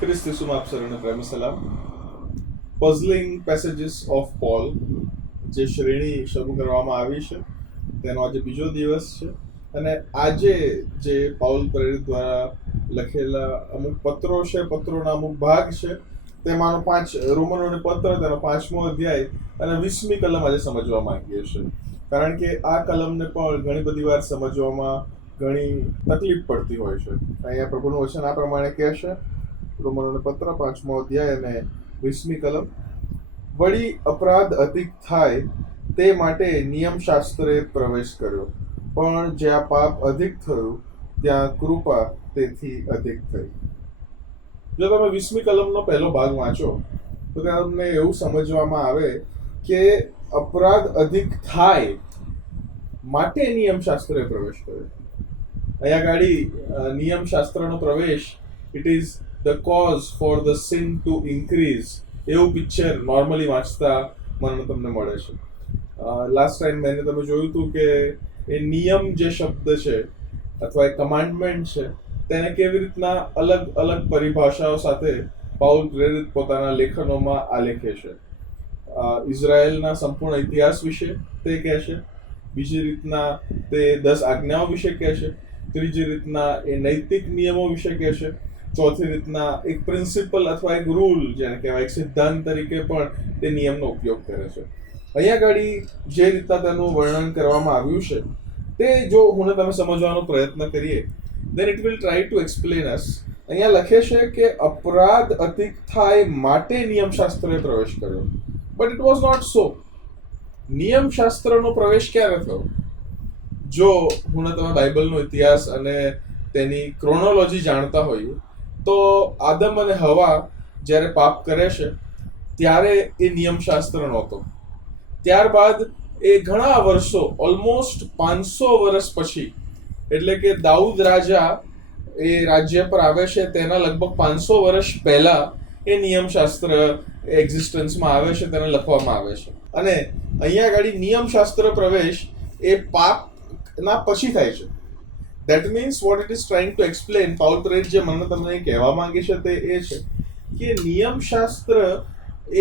ખ્રિસ્ત ઈસુમાં આપ સર્વને પ્રેમ સલામ. પઝલિંગ પેસેજીસ ઓફ પોલ જે શ્રેણી શરૂ કરવામાં આવી છે તેનો આજે બીજો દિવસ છે અને આજે જે પાઉલ પ્રેરિત દ્વારા લખેલા અમુક પત્રો છે, પત્રોના અમુક ભાગ છે, તેમાંનો રોમનોને પત્ર તેનો 5મો અધ્યાય અને 20મી કલમ આજે સમજવા માંગીએ છીએ. કારણ કે આ કલમને પણ ઘણી બધી વાર સમજવામાં ઘણી તકલીફ પડતી હોય છે. અહીંયા પ્રભુનું વચન આ પ્રમાણે કહેશે, રોમનોને પત્ર 5મો અધ્યાય અને 20મી કલમ. વળી અપરાધ અધિક થાય તે માટે નિયમશાસ્ત્રે પ્રવેશ કર્યો, પણ જ્યાં પાપ અધિક થયું ત્યાં કૃપા તેથી અધિક થઈ. જો તમે 20મી કલમનો પહેલો ભાગ વાંચો તો તમને એવું સમજવામાં આવે કે અપરાધ અધિક થાય માટે નિયમશાસ્ત્રે પ્રવેશ કર્યો. અહીંયા ગાડી નિયમશાસ્ત્રનો પ્રવેશ, it is the cause for the sin to increase, એવું પિક્ચર નોર્મલી વાંચતા મને તમને મળે છે. લાસ્ટ ટાઈમ મેં તમે જોયું હતું કે એ નિયમ જે શબ્દ છે અથવા એ કમાન્ડમેન્ટ છે તેને કેવી રીતના અલગ અલગ પરિભાષાઓ સાથે પાઉલ પ્રેરિત પોતાના લેખનોમાં આલેખે છે. ઇઝરાયેલના સંપૂર્ણ ઇતિહાસ વિશે તે કહે છે, બીજી રીતના તે 10 આજ્ઞાઓ વિશે કહે છે, ત્રીજી રીતના એ નૈતિક નિયમો વિશે કહે છે, ચોથી રીતના એક પ્રિન્સિપલ અથવા એક રૂલ જેને કહેવાય એક સિદ્ધાંત તરીકે પણ તે નિયમનો ઉપયોગ કરે છે. અહીંયા આગળ જે રીતના તેનું વર્ણન કરવામાં આવ્યું છે તે જો હું તમે સમજવાનો પ્રયત્ન કરીએ, then it will try to explain us. અહીંયા લખે છે કે અપરાધ અધિક થાય માટે નિયમશાસ્ત્રે પ્રવેશ કર્યો, but it was not so. નિયમશાસ્ત્રનો પ્રવેશ ક્યારે થયો? જો હું તમે બાઇબલનો ઇતિહાસ અને તેની ક્રોનોલોજી જાણતા હોઈએ તો આદમ અને હવા જ્યારે પાપ કરે છે ત્યારે એ નિયમશાસ્ત્ર નહોતો. ત્યારબાદ એ ઘણા વર્ષો, ઓલમોસ્ટ 500 વર્ષ પછી, એટલે કે દાઉદ રાજા એ રાજ્ય પર આવે છે તેના લગભગ 500 વર્ષ પહેલા એ નિયમશાસ્ત્ર એક્ઝિસ્ટન્સમાં આવે છે, તેને લખવામાં આવે છે. અને અહીંયા આગળ નિયમશાસ્ત્ર પ્રવેશ એ પાપના પછી થાય છે. That means what it is trying to explain, Paul પ્રેરિત જે મને તમને કહેવા માંગે છે તે એ છે કે નિયમશાસ્ત્ર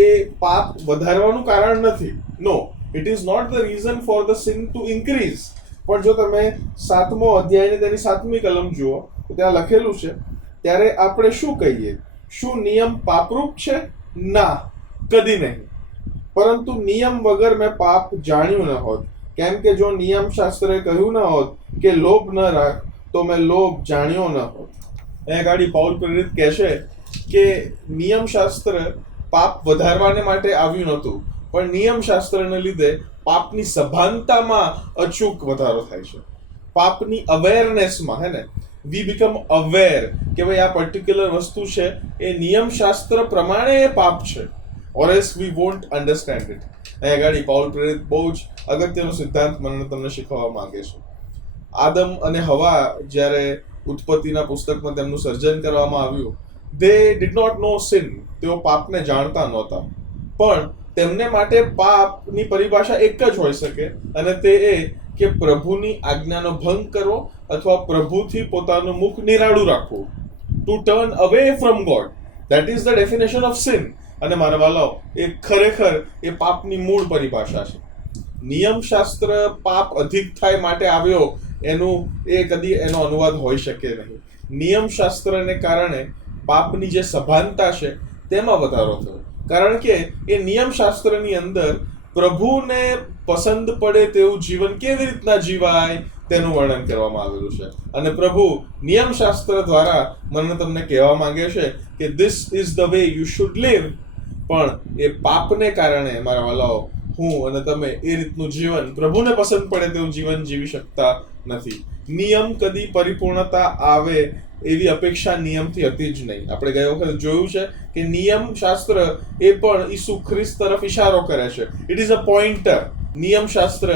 એ પાપ વધારવાનું કારણ નથી. No, it is not the reason for the sin to increase. પણ જો તમે 7મો અધ્યાયની તેની 7મી કલમ જુઓ તો ત્યાં લખેલું છે, ત્યારે આપણે શું કહીએ? શું નિયમ પાપરૂપ છે? ના, કદી નહીં. પરંતુ નિયમ વગર મેં પાપ જાણ્યું ન હોત, કેમ કે જો નિયમશાસ્ત્રે કહ્યું ન હોત કે લોભ ન રાખ, તો મેં લોભ જાણ્યો ન હોત. અહીંયા ગાડી પાઉલ પ્રેરિત કહે છે કે નિયમશાસ્ત્ર પાપ વધારવાને માટે આવ્યું નહોતું, પણ નિયમશાસ્ત્રને લીધે પાપની સભાનતામાં અચૂક વધારો થાય છે. પાપની અવેરનેસમાં, હે ને, વી બીકમ અવેર કે ભાઈ આ પર્ટિક્યુલર વસ્તુ છે એ નિયમશાસ્ત્ર પ્રમાણે એ પાપ છે, or else we won't understand it. અહીંયા ગાડી પાઉલ પ્રેરિત બહુ જ અગત્યનો સિદ્ધાંત મને તમને શીખવવા માંગે છે. આદમ અને હવા જ્યારે ઉત્પત્તિના પુસ્તકમાં તેમનું સર્જન કરવામાં આવ્યું, they did not know sin. તેઓ પાપને જાણતા નહોતા, પણ તેમને માટે પાપની પરિભાષા એક જ હોઈ શકે, અને તે એ કે પ્રભુની આજ્ઞાનો ભંગ કરવો અથવા પ્રભુથી પોતાનું મુખ નિરાળું રાખવું. To turn away from God, that is the definition of sin. અને મારા વાલાઓ, એ ખરેખર એ પાપની મૂળ પરિભાષા છે. નિયમશાસ્ત્ર પાપ અધિક થાય માટે આવ્યો એનું એ કદી એનો અનુવાદ હોઈ શકે નહીં. નિયમશાસ્ત્રને કારણે પાપની જે સભાનતા છે તેમાં વધારો થયો, કારણ કે એ નિયમશાસ્ત્રની અંદર પ્રભુને પસંદ પડે તેવું જીવન કેવી રીતના જીવાય તેનું વર્ણન કરવામાં આવેલું છે. અને પ્રભુ નિયમશાસ્ત્ર દ્વારા મને તમને કહેવા માંગે છે કે this is the way you should live. પણ એ પાપને કારણે મારા વાલાઓ, હું અને તમે એ રીતનું જીવન, પ્રભુને પસંદ પડે તેવું જીવન જીવી શકતા નથી. નિયમ કદી પરિપૂર્ણતા આવે એવી અપેક્ષા નિયમથી હતી જ નહીં. આપણે ગઈ વખત જોયું છે કે નિયમ શાસ્ત્ર એ પણ ઈસુ ખ્રિસ્ત તરફ ઇશારો કરે છે. It is a pointer. નિયમશાસ્ત્ર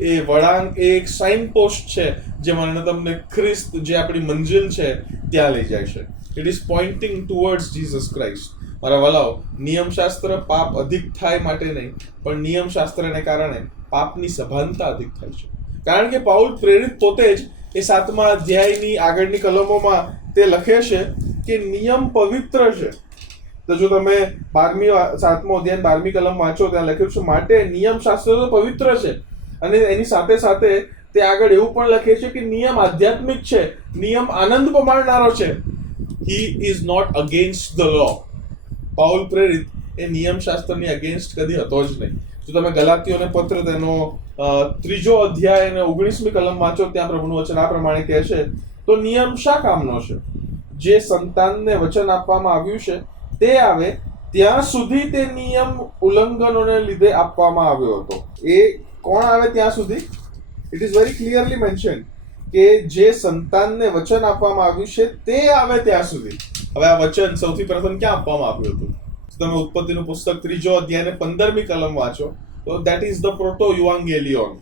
એ વળાંક, એ એક સાઇન પોસ્ટ છે જે મને તમને ખ્રિસ્ત, જે આપણી મંજિલ છે, ત્યાં લઈ જાય છે. It is pointing towards Jesus Christ. મારા વાલાઓ, નિયમશાસ્ત્ર પાપ અધિક થાય માટે નહીં, પણ નિયમશાસ્ત્રને કારણે પાપની સભાનતા અધિક થાય છે. કારણ કે પાઉલ પ્રેરિત પોતે જ એ 7મા અધ્યાયની આગળની કલમોમાં તે લખે છે કે નિયમ પવિત્ર છે. તો જો તમે 7મો અધ્યાય 12મી કલમ વાંચો, ત્યાં લખ્યું છે માટે નિયમ શાસ્ત્ર તો પવિત્ર છે, અને એની સાથે સાથે તે આગળ એવું પણ લખે છે કે નિયમ આધ્યાત્મિક છે, નિયમ આનંદ પમાડનારો છે. He is not against the law. Paul પ્રેરિત એ નિયમ શાસ્ત્રની અગેન્સ્ટ કદી હતો જ નહીં. જો તમે ગલાતીઓને પત્ર તેનો 3 અધ્યાય અને 19મી કલમ વાંચો, ત્યાં પ્રભુનું વચન આ પ્રમાણે કહે છે, તો નિયમ શા કામનો છે? જે સંતાનને વચન આપવામાં આવ્યું છે તે આવે ત્યાં સુધી તે નિયમ ઉલ્લંઘનોને લીધે આપવામાં આવ્યો હતો. એ કોણ આવે ત્યાં સુધી? It is very clearly mention કે જે સંતાનને વચન આપવામાં આવ્યું છે તે આવે ત્યાં સુધી. હવે આ વચન સૌથી પ્રથમ ક્યાં આપવામાં આવ્યું હતું? તમે ઉત્પત્તિનું પુસ્તક 3 અધ્યાય 15મી કલમ વાંચો તો દેટ ઇઝ ધ પ્રોટો યુવાંગેલિયોન,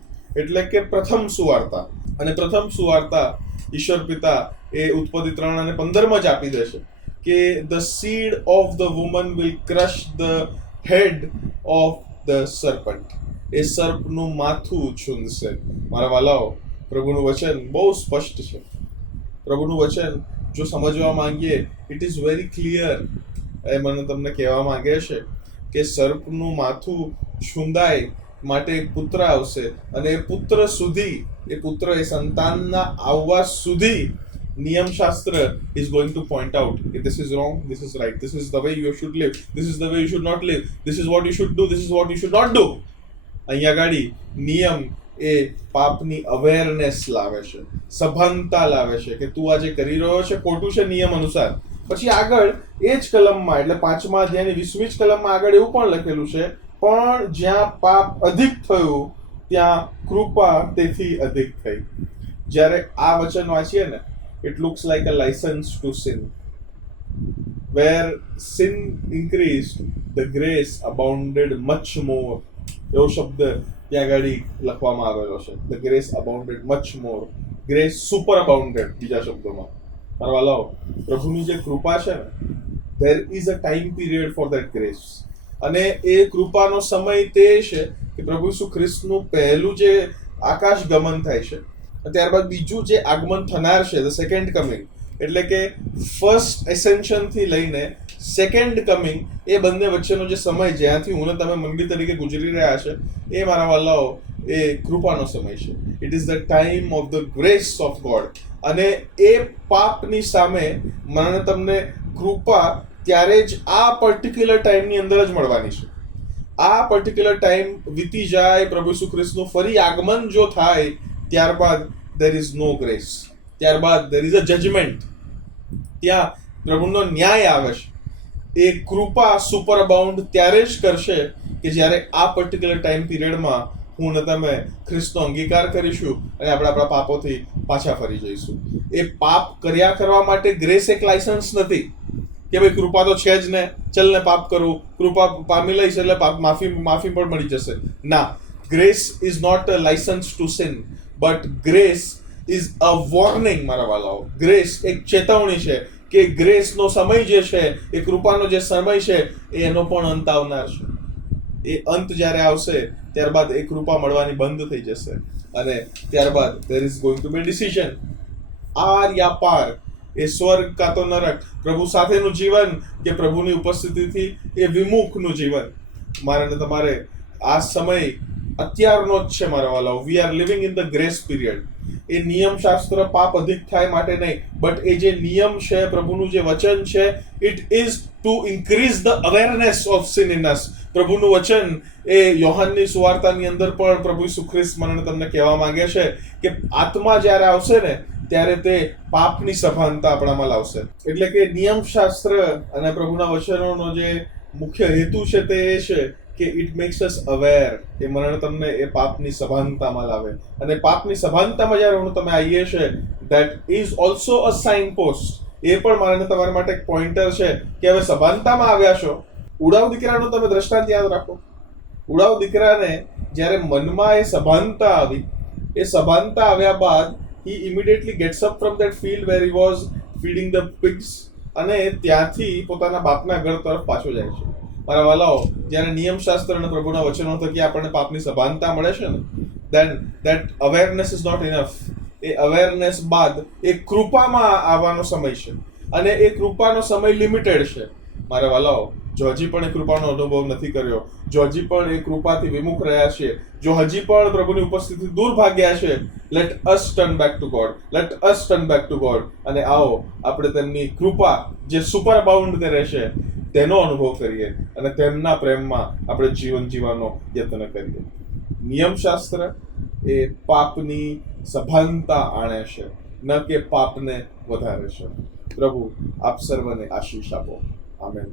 એટલે કે પ્રથમ સુવાર્તા. અને પ્રથમ સુવાર્તા ઈશ્વર પિતા એ ઉત્પત્તિ 3 અને 15માં જ આપી દેશે કે the seed of the woman will crush the head of the serpent. એ સર્પનું માથું છૂંદશે. મારા વાલાઓ, પ્રભુનું વચન બહુ સ્પષ્ટ છે. પ્રભુનું વચન જો સમજવા માંગીએ, ઇટ ઇઝ વેરી ક્લિયર. એ મને તમને કહેવા માંગે છે કે સર્પનું માથું છૂંદાય માટે એક પુત્ર આવશે, અને એ પુત્ર સુધી, એ પુત્ર એ સંતાનના આવવા સુધી નિયમશાસ્ત્ર is going to point out that this is wrong, this is right, this is the way you should live, this is the way you should not live, this is what you should do, this is what you should not do. અહીંયા ગાડી નિયમ એ પાપની awareness લાવે છે, સભાનતા લાવે છે કે તું આ જે કરી રહ્યો છે ખોટું છે નિયમ અનુસાર. પછી આગળ એ જ કલમમાં, એટલે 5મા અધ્યાયની 20મી જ કલમમાં આગળ એવું પણ લખેલું છે, પણ જ્યાં પાપ અધિક થયું ત્યાં કૃપા તેથી અધિક થઈ. જ્યારે આ વચન વાંચીએ ને, it looks like a license to sin. Where sin increased, the grace abounded much more. એવો શબ્દ ત્યાં આગળ લખવામાં આવેલો છે. The grace abounded much more. Grace super abounded, બીજા શબ્દોમાં. મારા વાલાઓ, પ્રભુની જે કૃપા છે ને, there is a time period for that grace. અને એ કૃપાનો સમય તે છે કે પ્રભુ ઈસુ ખ્રિસ્તનું પહેલું જે આકાશ ગમન થાય છે, ત્યારબાદ બીજું જે આગમન થનાર છે, ધ સેકન્ડ કમિંગ, એટલે કે ફર્સ્ટ એસેન્શન થી લઈને સેકન્ડ કમિંગ, એ બંને વચ્ચેનો જે સમય જ્યાંથી હું તમે મંડળી તરીકે ગુજરી રહ્યા છે, એ મારા વાલાઓ એ કૃપાનો સમય છે. It is the time of the grace of God. અને એ પાપની સામે મને તમને કૃપા ત્યારે જ આ પર્ટિક્યુલર ટાઈમની અંદર જ મળવાની છે. આ પર્ટિક્યુલર ટાઈમ વીતી જાય, પ્રભુ ઈસુ ખ્રિસ્તનું ફરી આગમન જો થાય, ત્યારબાદ there is no grace, ત્યારબાદ there is a judgment. ત્યાં પ્રભુનો ન્યાય આવે છે. એ કૃપા સુપર અબાઉન્ડ ત્યારે જ કરશે કે જ્યારે આ પર્ટિક્યુલર ટાઈમ પીરિયડમાં હું ને તમે ખ્રિસ્તનો અંગીકાર કરીશું અને આપણે આપણા પાપોથી પાછા ફરી જઈશું. એ પાપ કર્યા કરવા માટે ગ્રેસ એક લાયસન્સ નથી કે ભાઈ કૃપા તો છે જ ને, ચલ ને પાપ કરું, કૃપા પામી લઈશ એટલે માફી પણ મળી જશે. ના, grace is not a license to sin, but grace is a warning. મારા વાલાઓ, ગ્રેસ એક ચેતવણી છે કે ગ્રેસનો સમય જે છે, એ કૃપાનો જે સમય છે, એનો પણ અંત આવનાર છે. એ અંત જ્યારે આવશે ત્યારબાદ એ કૃપા મળવાની બંધ થઈ જશે, અને ત્યારબાદ there is going to be decision. આર યા પાર, એ સ્વર્ગ કાં તો નરક, પ્રભુ સાથેનું જીવન કે પ્રભુની ઉપસ્થિતિથી એ વિમુખનું જીવન. મારે ને તમારે આ સમય અત્યારનો જ છે મારા વાલાઓ. We are living in the grace period. એ નિયમશાસ્ત્ર પાપ અધિક થાય માટે નહીં, બટ એ જે નિયમ છે, પ્રભુનું જે વચન છે, it is to increase the awareness of sin in us. પ્રભુનું વચન એ યોહાનની સુવાર્તાની અંદર પણ પ્રભુ ઈસુ ખ્રિસ્ત મને તમને કહેવા માંગે છે કે આત્મા જ્યારે આવશે ને, ત્યારે તે પાપની સભાનતા આપણામાં લાવશે. એટલે કે નિયમશાસ્ત્ર અને પ્રભુના વચનોનો જે મુખ્ય હેતુ છે તે એ છે કે ઇટ મેક્સ અસ અવેર, એ મને તમને એ પાપની સભાનતામાં લાવે. અને પાપની સભાનતામાં જ્યારે હું તમે આવીએ છે, that is also a sign post. એ પણ મારે તમારા માટે એક પોઈન્ટર છે કે હવે સભાનતામાં આવ્યા છો. ઉડાવ દીકરાનો તમે દ્રષ્ટાંત યાદ રાખો. ઉડાવ દીકરાને જ્યારે મનમાં એ સભાનતા આવી, એ સભાનતા આવ્યા બાદ he immediately gets up from that field where he was feeding the pigs, અને ત્યાંથી પોતાના બાપના ઘર તરફ પાછો જાય છે. મારા વાલાઓ, જ્યારે નિયમશાસ્ત્ર અને પ્રભુના વચનો થકી આપણને પાપની સભાનતા મળે છે ને, then that awareness is not enough. A awareness બાદ એ કૃપામાં આવવાનો સમય છે, અને એ કૃપાનો સમય લિમિટેડ છે. મારા વાલાઓ, જો હજી પણ એ કૃપાનો અનુભવ નથી કર્યો, જો હજી પણ એ કૃપાથી વિમુખ રહ્યા છે, જો હજી પણ પ્રભુની ઉપસ્થિતિ દૂર ભાગ્યા છે, let us turn back to God, let us turn back to God. અને આવો આપણે તેમની કૃપા જે સુપર બાઉન્ડ રહેશે તેનો અનુભવ કરીએ, અને તેમના પ્રેમમાં આપણે જીવન જીવવાનો યત્ન કરીએ. નિયમશાસ્ત્ર એ પાપની સભાનતા આણે છે, ન કે પાપને વધારે છે. પ્રભુ આપ સર્વને આશીષ આપો. આમેન.